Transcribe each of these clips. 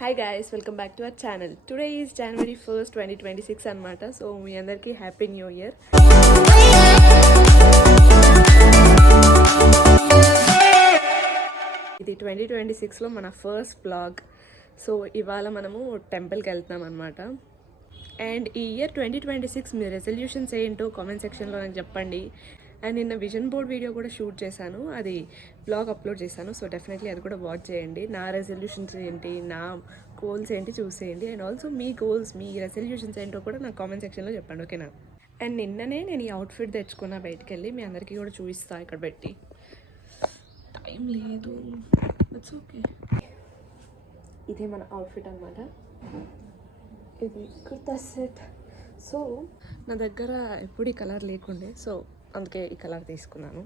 Hi guys, welcome back to our channel. Today is January 1st, 2026 అనమాట. So మీ అందరికీ happy new year. ఇది 2026లో మన first vlog. So ఇవాళ మనము టెంపుల్కి వెళ్తున్నాం అనమాట. అండ్ ఈ ఇయర్ 2026 మీ రెజల్యూషన్స్ ఏంటో కామెంట్ సెక్షన్లో నాకు చెప్పండి. అండ్ నిన్న విజన్ బోర్డ్ వీడియో కూడా షూట్ చేశాను, అది బ్లాగ్ అప్లోడ్ చేశాను. సో డెఫినెట్లీ అది కూడా వాచ్ చేయండి. నా రెజల్యూషన్స్ ఏంటి, నా గోల్స్ ఏంటి చూసేయండి. And also me goals, me resolutions ఏంటో కూడా నాకు కామెంట్ సెక్షన్లో చెప్పండి, ఓకేనా? అండ్ నిన్ననే నేను ఈ అవుట్ఫిట్ తెచ్చుకున్నా బయటికి వెళ్ళి, మీ అందరికీ కూడా చూపిస్తాను ఇక్కడ పెట్టి. టైం లేదు, ఇట్స్ ఓకే. ఇదే మన అవుట్ఫిట్ అనమాట. ఇది కుర్తా సెట్. సో నా దగ్గర ఎప్పుడు ఈ కలర్ లేకుండే, సో అందుకే ఈ కలర్ తీసుకున్నాను.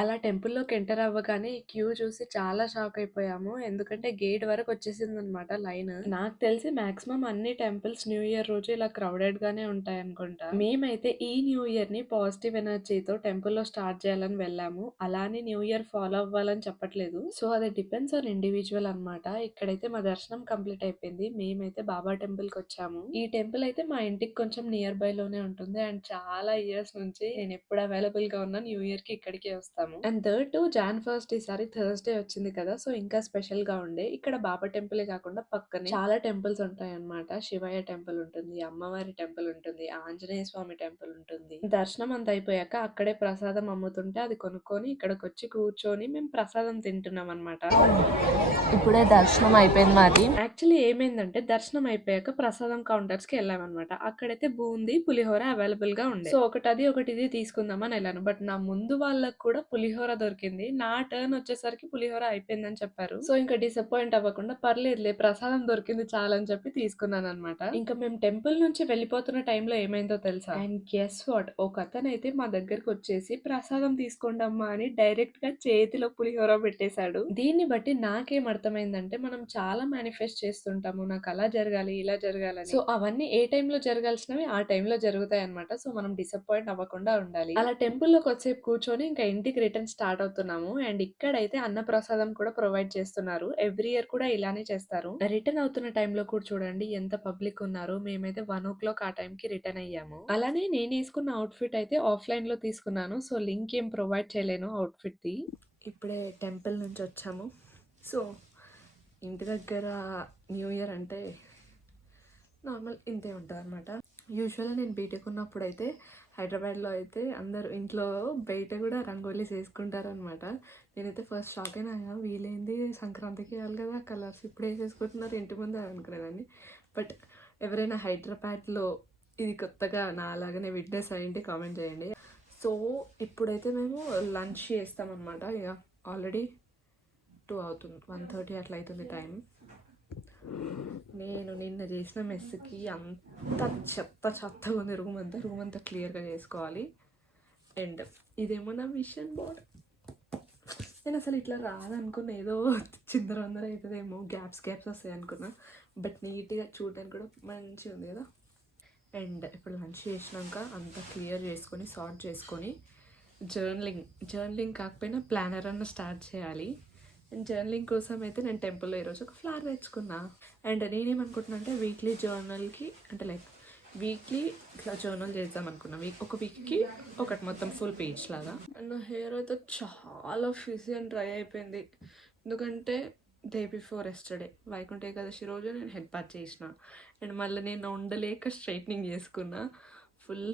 అలా టెంపుల్లోకి ఎంటర్ అవ్వగానే ఈ క్యూ చూసి చాలా షాక్ అయిపోయాము. ఎందుకంటే గేట్ వరకు వచ్చేసింది అనమాట లైన్. నాకు తెలిసి మాక్సిమం అన్ని టెంపుల్స్ న్యూ ఇయర్ రోజు ఇలా క్రౌడెడ్ గానే ఉంటాయి అనుకుంటా. మేమైతే ఈ న్యూ ఇయర్ ని పాజిటివ్ ఎనర్జీతో టెంపుల్లో స్టార్ట్ చేయాలని వెళ్ళాము. అలానే న్యూ ఇయర్ ఫాలో అవ్వాలని చెప్పట్లేదు. సో అది డిపెండ్స్ ఆన్ ఇండివిజువల్ అనమాట. ఇక్కడైతే మా దర్శనం కంప్లీట్ అయిపోయింది. మేమైతే బాబా టెంపుల్ కి వచ్చాము. ఈ టెంపుల్ అయితే మా ఇంటికి కొంచెం నియర్ బై లోనే ఉంటుంది. అండ్ చాలా ఇయర్స్ నుంచి నేను ఎప్పుడు అవైలబుల్ గా ఉన్నా న్యూ ఇయర్ కి ఇక్కడికే వస్తాము. అండ్ Jan 1st ఈసారి థర్స్డే వచ్చింది కదా, సో ఇంకా స్పెషల్ గా ఉండే. ఇక్కడ బాబా టెంపుల్ కాకుండా పక్కనే చాలా టెంపుల్స్ ఉంటాయి అన్నమాట. శివయ్య టెంపుల్ ఉంటుంది, అమ్మవారి టెంపుల్ ఉంటుంది, ఆంజనేయ స్వామి టెంపుల్ ఉంటుంది. దర్శనం అంత అయిపోయాక అక్కడే ప్రసాదం అమ్ముతుంటే అది కొనుక్కొని ఇక్కడికి వచ్చి కూర్చొని మేము ప్రసాదం తింటున్నాం అనమాట. ఇప్పుడే దర్శనం అయిపోయింది మాది. యాక్చువల్లీ ఏమైందంటే దర్శనం అయిపోయాక ప్రసాదం కౌంటర్స్ కి వెళ్ళామన్నమాట. అక్కడైతే బూందీ, పులిహోర అవైలబుల్ గా ఉండే. సో ఒకటి ఇది తీసుకుందామని వెళ్ళాను. బట్ నా ముందు వాళ్ళకి కూడా పులిహోర దొరికింది. నా టర్న్ వచ్చేసరికి పులిహోర అయిపోయిందని చెప్పారు. సో ఇంకా డిసప్పాయింట్ అవ్వకుండా పర్లేదులే ప్రసాదం దొరికింది చాలని చెప్పి తీసుకున్నాను అనమాట. ఇంకా మేము టెంపుల్ నుంచి వెళ్ళిపోతున్న టైంలో ఏమైందో తెలుసా? అండ్ గెస్ వాట్, ఒక అతను అయితే మా దగ్గరకు వచ్చేసి ప్రసాదం తీసుకోండి అమ్మా అని డైరెక్ట్ గా చేతిలో పులిహోర పెట్టేశాడు. దీన్ని బట్టి నాకేం అర్థమైందంటే మనం చాలా మేనిఫెస్ట్ చేస్తుంటాము, నాకు అలా జరగాలి, ఇలా జరగాలని. సో అవన్నీ ఏ టైంలో జరగాల్సినవి ఆ టైంలో జరుగుతాయి అనమాట. సో మనం డిసప్పాయింట్ అవ్వకుండా ఉండాలి. అలా టెంపుల్లో కొద్దిసేపు కూర్చొని ఇంకా ఇంటికి రిటర్న్ స్టార్ట్ అవుతున్నాము. అండ్ ఇక్కడైతే అన్నప్రసాదం కూడా ప్రొవైడ్ చేస్తున్నారు. ఎవ్రీ ఇయర్ కూడా ఇలానే చేస్తారు. రిటర్న్ అవుతున్న టైంలో కూడా చూడండి ఎంత పబ్లిక్ ఉన్నారు. మేమైతే 1 o'clock ఆ టైంకి రిటర్న్ అయ్యాము. అలానే నేను వేసుకున్న అవుట్ఫిట్ అయితే ఆఫ్లైన్ లో తీసుకున్నాను. సో లింక్ ఏం ప్రొవైడ్ చేయలేను అవుట్ఫిట్ ది. ఇప్పుడే టెంపుల్ నుంచి వచ్చాము. సో ఇంటి దగ్గర న్యూ ఇయర్ అంటే నార్మల్ ఇంతే ఉంటుంది అనమాట. యూజువల్గా నేను బీటెక్ ఉన్నప్పుడు అయితే హైదరాబాద్లో అయితే అందరూ ఇంట్లో బయట కూడా రంగోలీస్ వేసుకుంటారు అనమాట. నేనైతే ఫస్ట్ షాక్ అయినా, వీలైంది సంక్రాంతికి వేయాలి కదా కలర్స్, ఇప్పుడు వేసేసుకుంటున్నారు ఇంటి ముందు అనుకునేదాన్ని. బట్ ఎవరైనా హైదరాబాద్లో ఇది కొత్తగా నా అలాగనే విట్నెస్ అయ్యింటి కామెంట్ చేయండి. సో ఇప్పుడైతే మేము లంచ్ చేస్తామన్నమాట. ఇక ఆల్రెడీ 2 అవుతుంది, 1:30 అట్లా అవుతుంది టైం. నేను నిన్న చేసిన మెస్కి అంత చెత్తగా ఉంది. రూమ్ అంతా క్లియర్గా చేసుకోవాలి. అండ్ ఇదేమో నా విషన్ బోర్డ్. నేను అసలు ఇట్లా రాదనుకున్నా, ఏదో చిందర అవుతుందేమో, గ్యాప్స్ వస్తాయి అనుకున్నా. బట్ నీట్గా చూడడానికి కూడా మంచిగా ఉంది కదా. అండ్ ఇప్పుడు లంచ్ చేసినాక అంతా క్లియర్ చేసుకొని సార్ట్ చేసుకొని జర్నలింగ్ కాకపోయినా ప్లానర్ అన్న స్టార్ట్ చేయాలి. అండ్ జర్నలింగ్ కోసం అయితే నేను టెంపుల్లో ఈరోజు ఒక ఫ్లవర్ తెచ్చుకున్నా. అండ్ నేనేమనుకుంటున్నా అంటే వీక్లీ జర్నల్కి అంటే లైక్ వీక్లీ ఇట్లా జర్నల్ చేద్దాం అనుకున్నా. ఒక వీక్కి ఒకటి మొత్తం ఫుల్ పేజ్ లాగా. అండ్ నా హెయిర్ అయితే చాలా ఫిజీ అండ్ డ్రై అయిపోయింది. ఎందుకంటే day before yesterday Vaikuntha Ekadashi రోజు నేను హెడ్ బాత్ చేసిన. అండ్ మళ్ళీ నేను ఉండలేక స్ట్రైట్నింగ్ చేసుకున్నా. ఫుల్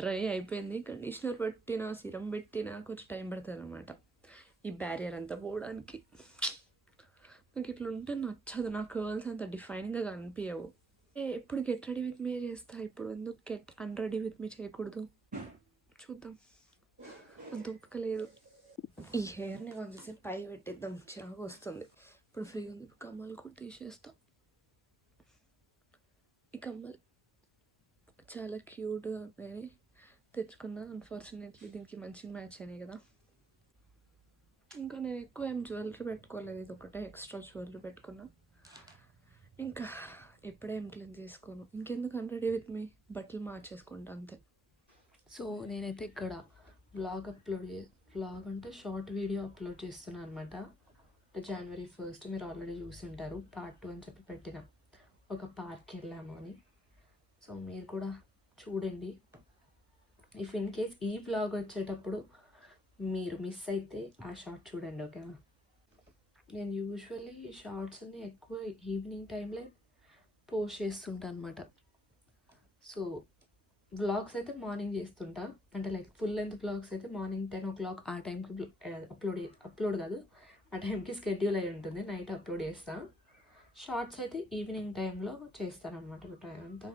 డ్రై అయిపోయింది. కండిషనర్ పెట్టినా, సిరం పెట్టినా కొంచెం టైం పడుతుంది అనమాట ఈ బ్యారియర్ అంతా పోవడానికి. నాకు ఇట్లా ఉంటే నచ్చదు. నా కర్ల్స్ అంత డిఫైన్గా కనిపించవు. ఎప్పుడు గెట్ రెడీ విత్ మీ చేస్తా, ఇప్పుడు ఎందుకు గెట్ అన్రెడీ విత్ మీ చేయకూడదు? చూద్దాం, అంత ఓపిక లేదు. ఈ హెయిర్ని కొంచెం పై పెట్టిద్దాం, చిరాకు వస్తుంది. ఇప్పుడు ఫ్రీ ఉంది, కమ్మలు కూడా తీసేస్తాం. ఈ కమ్మలు చాలా క్యూట్గా ఉన్నాయి, తెచ్చుకున్నా. అన్ఫార్చునేట్లీ దీనికి మంచిగా మ్యాచ్ అయినాయి కదా. ఇంకా నేను ఎక్కువ ఏం జ్యువెలరీ పెట్టుకోలేదు, ఇది ఒకటే ఎక్స్ట్రా జ్యువెలరీ పెట్టుకున్నా. ఇంకా ఎప్పుడేం క్లీన్ చేసుకోను, ఇంకెందుకు అన్రెడీ విత్ మీ, బట్టలు మార్చేసుకుంటా అంతే. సో నేనైతే ఇక్కడ వ్లాగ్ అంటే షార్ట్ వీడియో అప్లోడ్ చేస్తున్నాను అనమాట. January 1st మీరు ఆల్రెడీ చూసి ఉంటారు, పార్ట్ 2 అని చెప్పి పెట్టిన ఒక పార్క్కి వెళ్ళాము అని. సో మీరు కూడా చూడండి. ఇఫ్ ఇన్ కేస్ ఈ వ్లాగ్ వచ్చేటప్పుడు మీరు మిస్ అయితే ఆ షార్ట్ చూడండి, ఓకేనా. నేను యూజువల్లీ షార్ట్స్ని ఎక్కువ ఈవినింగ్ టైంలో పోస్ట్ చేస్తుంటా అనమాట. సో వ్లాగ్స్ అయితే మార్నింగ్ చేస్తుంటా, అంటే లైక్ ఫుల్ లెంత్ వ్లాగ్స్ అయితే మార్నింగ్ 10 o'clock ఆ టైంకి అప్లోడ్ కాదు, ఆ టైంకి స్కెడ్యూల్ అయి ఉంటుంది, నైట్ అప్లోడ్ చేస్తా. షార్ట్స్ అయితే ఈవినింగ్ టైంలో చేస్తానమాట. టైం అంతా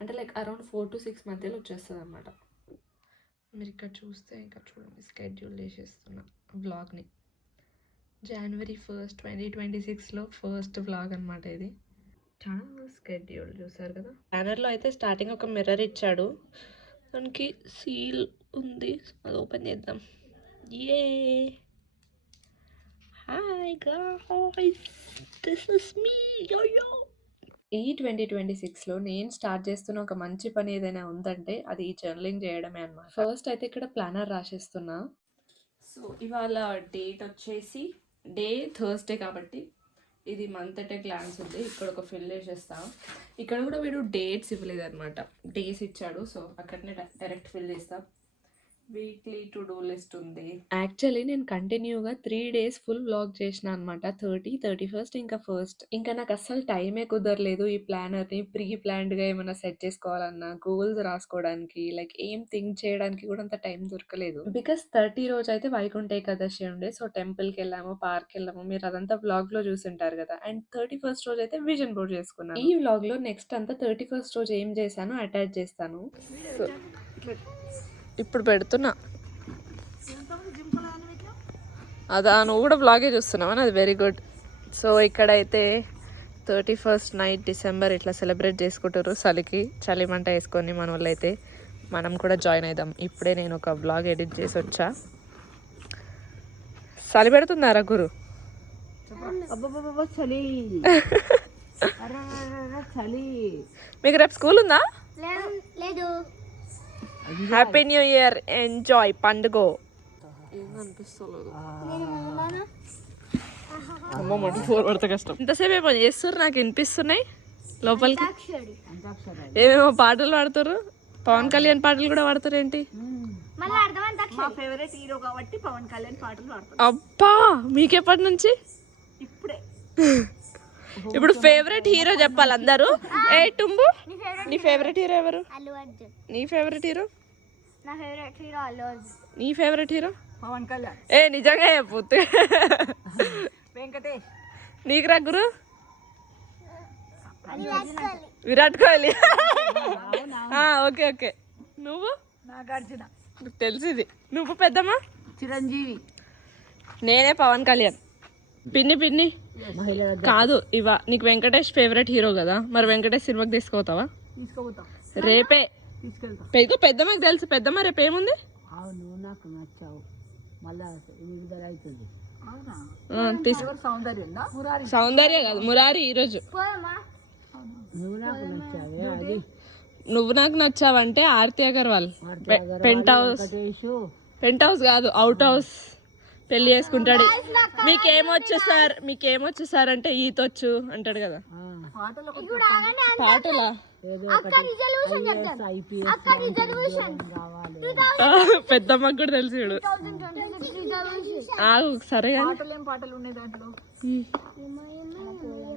అంటే లైక్ అరౌండ్ 4 to 6 మధ్యలో వచ్చేస్తుంది అనమాట. మీరు ఇక్కడ చూస్తే ఇంకా చూడండి, స్కెడ్యూల్ చేసేస్తున్నా వ్లాగ్ని. January 1st 2026లో ఫస్ట్ వ్లాగ్ అనమాట ఇది. చాలా స్కెడ్యూల్ చూసారు కదా. బ్యానర్లో అయితే స్టార్టింగ్ ఒక మిర్రర్ ఇచ్చాడు, దానికి సీల్ ఉంది, అది ఓపెన్ చేద్దాం. ఏ హాయ్ గాయ్స్, దిస్ ఇస్ మీ యోయో. ఈ 2026లో నేను స్టార్ట్ చేస్తున్న ఒక మంచి పని ఏదైనా ఉందంటే అది ఈ జర్నలింగ్ చేయడమే అన్నమాట. ఫస్ట్ అయితే ఇక్కడ ప్లానర్ రాసేస్తున్నా. సో ఇవాళ డేట్ వచ్చేసి డే థర్స్డే కాబట్టి ఇది మంత్ అట్ ఏ గ్లాన్స్ ఉంది. ఇక్కడ ఒక ఫిల్ చేసేస్తా. ఇక్కడ కూడా వీడు డేట్స్ ఇవ్వలేదు అనమాట, డేస్ ఇచ్చాడు. సో అక్కడనే డైరెక్ట్ ఫిల్ చేస్తా. వీక్లీ టు డూ లిస్ట్ ఉంది. యాక్చువల్లీ నేను కంటిన్యూగా 3 days ఫుల్ వ్లాగ్ చేసిన అనమాట. 30, 31st ఇంకా 1st. ఇంకా నాకు అస్సలు టైమే కుదరలేదు ఈ ప్లానర్ని ప్రీ ప్లాన్డ్గా ఏమైనా సెట్ చేసుకోవాలన్నా, గోల్స్ రాసుకోవడానికి, లైక్ ఏం థింక్ చేయడానికి కూడా అంత టైం దొరకలేదు. బికాస్ 30 రోజు అయితే వైకుంఠ ఏకాదశి ఉండే. సో టెంపుల్కి వెళ్ళాము, పార్క్ వెళ్ళాము, మీరు అదంతా వ్లాగ్లో చూసింటారు కదా. అండ్ 31st రోజు అయితే విజన్ బోర్డ్ చేసుకున్నాను. ఈ వ్లాగ్లో నెక్స్ట్ అంతా 31st రోజు ఏం చేశానో అటాచ్ చేస్తాను. సో ఇప్పుడు పెడుతున్నా. అదా, నువ్వు కూడా బ్లాగే చూస్తున్నావని, అది వెరీ గుడ్. సో ఇక్కడైతే 31st నైట్ డిసెంబర్ ఇట్లా సెలబ్రేట్ చేసుకుంటారు. చలిమంట వేసుకొని మన వాళ్ళు అయితే మనం కూడా జాయిన్ అవుదాం. ఇప్పుడే నేను ఒక బ్లాగ్ ఎడిట్ చేసి వచ్చా. చలి పెడుతున్నారా గురు? మీకు రేపు స్కూల్ ఉందా? లేదు. హ్యాపీ న్యూ ఇయర్, ఎంజాయ్ పండుగ. ఏమనిపిస్తలేదు అమ్మ, మళ్ళీ 4 పడితే కష్టం. ఇంతసేపు ఏమో చేస్తారు, నాకు వినిపిస్తున్నాయి లోపలికి. ఏమేమో పాటలు పాడుతారు, పవన్ కళ్యాణ్ పాటలు కూడా పాడతారు ఏంటి? మా ఫేవరెట్ హీరో కాబట్టి పవన్ కళ్యాణ్ పాటలు పాడతారు. అబ్బా, మీకెప్పటి నుంచి? ఇప్పుడే. ఇప్పుడు ఫేవరెట్ హీరో చెప్పాలి అందరూ. ఏ టుంబు, నీ ఫేవరెట్ హీరో ఎవరు? అల్లు అర్జున్. నీ ఫేవరెట్ హీరో? నా ఫేవరెట్ హీరో అల్లు అర్జున్. నీ ఫేవరెట్ హీరో? పవన్ కళ్యాణ్. ఏ నిజంగా చెప్పు. వెంకటేష్. నీకు రా గురు? విరాట్ కోహ్లీ. Okay okay. నువ్వు? నాగార్జున. తెలిసింది. నువ్వు పెద్దమ్మా? చిరంజీవి. నేనే పవన్ కళ్యాణ్. పిన్ని కాదు, నీకు వెంకటేష్ ఫేవరెట్ హీరో కదా, మరి వెంకటేష్ సినిమాకి తీసుకుపోతావా? రేపే. పెద్దమ్మకి తెలుసు. పెద్దమ్మ రేపు ఏముంది? నాకు నచ్చావు, సౌందర్య కాదు, మురారి. ఈరోజు నువ్వు నాకు నచ్చావంటే ఆర్తి అగర్వాల్. పెంట్ హౌస్ కాదు, అవుట్ హౌస్ పెళ్లి చేసుకుంటాడు. మీకేమొచ్చు సార్ అంటే ఈతొచ్చు అంటాడు కదా. పాటలా? పెద్దమ్మకు కూడా తెలుసు. సరే,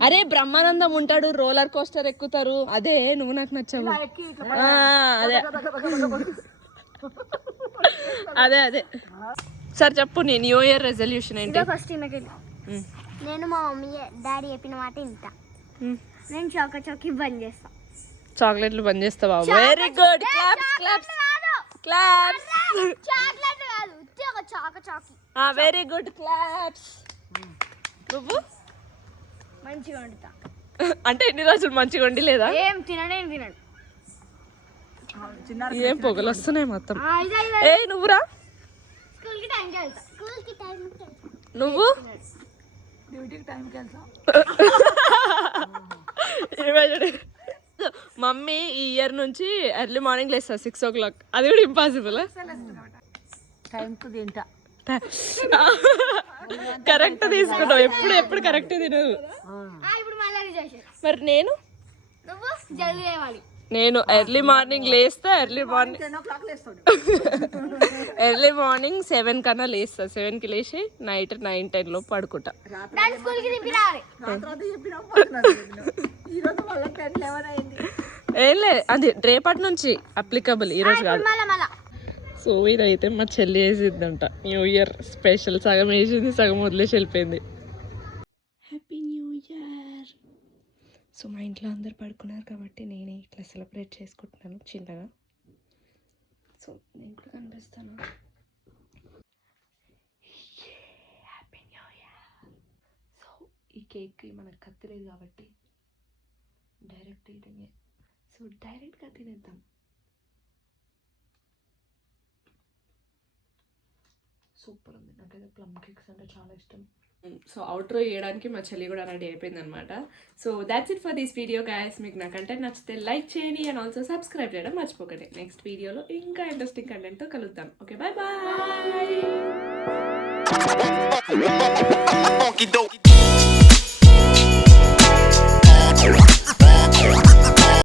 అరే బ్రహ్మానందం ఉంటాడు, రోలర్ కోస్టర్ ఎక్కుతారు. అదే నువ్వు నాకు నచ్చావు. అదే అదే. సార్ చెప్పు, నీ న్యూ ఇయర్ రెజల్యూషన్ ఏంటి? ఫస్ట్ నేను మా మమ్మీ డాడీ చెప్పిన మాట ఇంటా. నేను చాకీ బంద్ చేస్తా. చాక్లెట్లు బంద్ చేస్తావా? Very good. Claps claps claps. Chocolate కాదు, చాకీ. Very good, claps. నువ్వు? మంచిగా వండుతా. అంటే ఎన్ని రోజులు మంచిగా వండి లేదా? ఏం తినడు. ఏం పొగలు వస్తున్నాయి మొత్తం. ఏ నువ్వురా? నువ్వు? మమ్మీ ఈ ఇయర్ నుంచి ఎర్లీ మార్నింగ్ లేస్తా 6 o'clock. అది కూడా ఇంపాసిబుల్. కరెక్ట్ తీసుకున్నావు, ఎప్పుడు ఎప్పుడు కరెక్ట్ తినదు. ఇప్పుడు మళ్ళీ చేసేది మరి నేను నువ్వు జల్దీ లేవాలి. నేను ఎర్లీ మార్నింగ్ లేస్తా, ఎర్లీ మార్నింగ్ 7 కన్నా లేస్తా. 7కి లేచి నైట్ 9-10 లోపు పడుకుంటా. దాని స్కూల్కి దింపి రావాలి. ఏం లేదు, అది రేపటి నుంచి అప్లికబుల్, ఈరోజు కాదు. మళ్ళా సో ఇదైతే మా చెల్లి వేసిద్దంట న్యూ ఇయర్ స్పెషల్. సగం వేసింది, సగం వదిలేసి వెళ్ళిపోయింది. Happy new year. సో మా ఇంట్లో అందరు పడుకున్నారు కాబట్టి నేనే ఇట్లా సెలబ్రేట్ చేసుకుంటున్నాను చిన్నగా. సో నేను కూడా కనిపిస్తాను. Happy new year. సో ఈ కేక్కి మనకు కత్తి లేదు కాబట్టి డైరెక్ట్ ఈటింగే. సో డైరెక్ట్గా తినేద్దాం. సూపర్ ఉంది, నాకైతే ప్లమ్ కేక్స్ అంటే చాలా ఇష్టం. సో అవుట్రో వేయడానికి మా చెల్లి కూడా రెడీ అయిపోయింది అనమాట. So that's it for this video guys. మీకు నా కంటెంట్ నచ్చితే లైక్ చేయండి అండ్ ఆల్సో సబ్స్క్రైబ్ చేయడం మర్చిపోకండి. నెక్స్ట్ వీడియోలో ఇంకా ఇంట్రెస్టింగ్ కంటెంట్తో కలుద్దాం. Okay, bye bye.